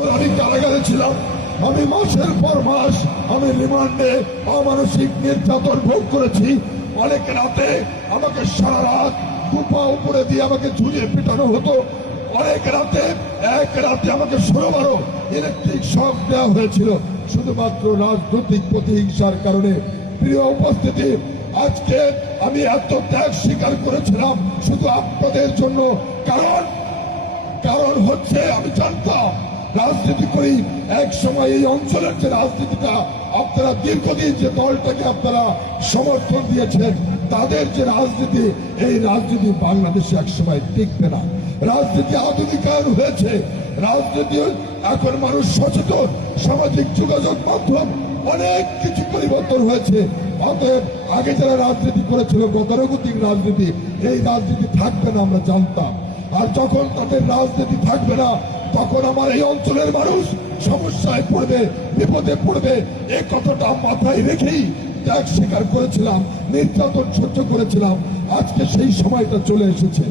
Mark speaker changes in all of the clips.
Speaker 1: বছর আমি কারাগারে ছিলাম। আমি মাসের পর মাস আমি রিমান্ডে অমানসিক নির্যাতন ভোগ করেছি। অনেক রাতে আমাকে সারা রাত দুপা উপরে দিয়ে আমাকে ঝুলিয়ে পিটানো হতো। অনেক রাতে, এক রাতে আমাকে ষোলো বারো ইলেকট্রিক শক দেওয়া হয়েছিল। শুধুমাত্র রাজনৈতিক প্রতিহিংসার কারণে। প্রিয় উপস্থিতি, আজকে আমি এত ত্যাগ স্বীকার করেছিলাম শুধু আপনাদের জন্য। কারণ কারণ হচ্ছে, আমি জানতাম রাজনীতি করি, এক সময় এই অঞ্চলের যে রাজনীতিটা আপনারা দীর্ঘদিন যে দলটাকে আপনারা সমর্থন দিয়েছেন তাদের যে রাজনীতি, এই রাজনীতি বাংলাদেশে এক সময় টিকবে না। রাজনীতি আধুনিকায়ন হয়েছে, রাজনীতি এখন মানুষ সচেতন, সামাজিক যোগাযোগ মাধ্যম, অনেক কিছু পরিবর্তন হয়েছে। অতএব আগে যারা রাজনীতি করেছিল, গতানুগতিক রাজনীতি, এই রাজনীতি থাকবে না, আমরা জানতাম। আর যখন তাদের রাজনীতি থাকবে না তখন আমার এই অঞ্চলের মানুষ সমস্যায় পড়বে, বিপদে পড়বে। এ কথাটা মাথায় রেখেই ত্যাগ স্বীকার করেছিলাম, নির্যাতন সহ্য করেছিলাম। আজকে সেই সময়টা চলে এসেছে।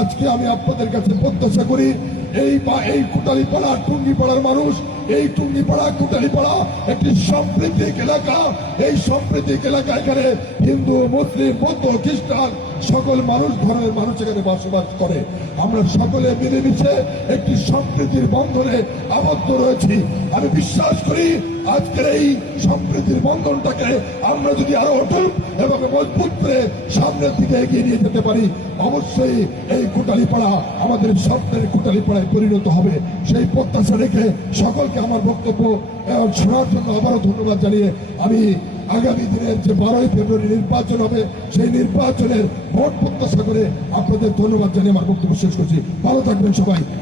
Speaker 1: আজকে আমি আপনাদের কাছে প্রত্যাশা করি এই এই কুটালিপাড়া, টুঙ্গিপাড়ার মানুষ, এই টুঙ্গিপাড়া, কুটালিপাড়া একটি সম্প্রীতিক এলাকা। এই সম্প্রীতিক এলাকা এখানে হিন্দু, মুসলিম, বৌদ্ধ, খ্রিস্টান, সকল মানুষ, ধর্মের মানুষ এখানে বসবাস করে। আমরা সকলে মিলেমিশে একটি সম্প্রীতির বন্ধনে আবদ্ধ রয়েছি। আমি বিশ্বাস করি আজকের এই সম্প্রীতির বন্ধনটাকে আমরা যদি আরও করে সামনের দিকে এগিয়ে নিয়ে যেতে পারি। অবশ্যই এই কুটালিপাড়া আমাদের স্বপ্নের কুটালিপাড়ায় পরিণত হবে। সেই প্রত্যাশা রেখে সকলকে আমার বক্তব্য শোনার জন্য আবারও ধন্যবাদ জানিয়ে আমি আগামী দিনের যে বারোই ফেব্রুয়ারি নির্বাচন হবে, সেই নির্বাচনের ভোট প্রত্যাশা করে আপনাদের ধন্যবাদ জানিয়ে আমার বক্তব্য শেষ করছি। ভালো থাকবেন সবাই।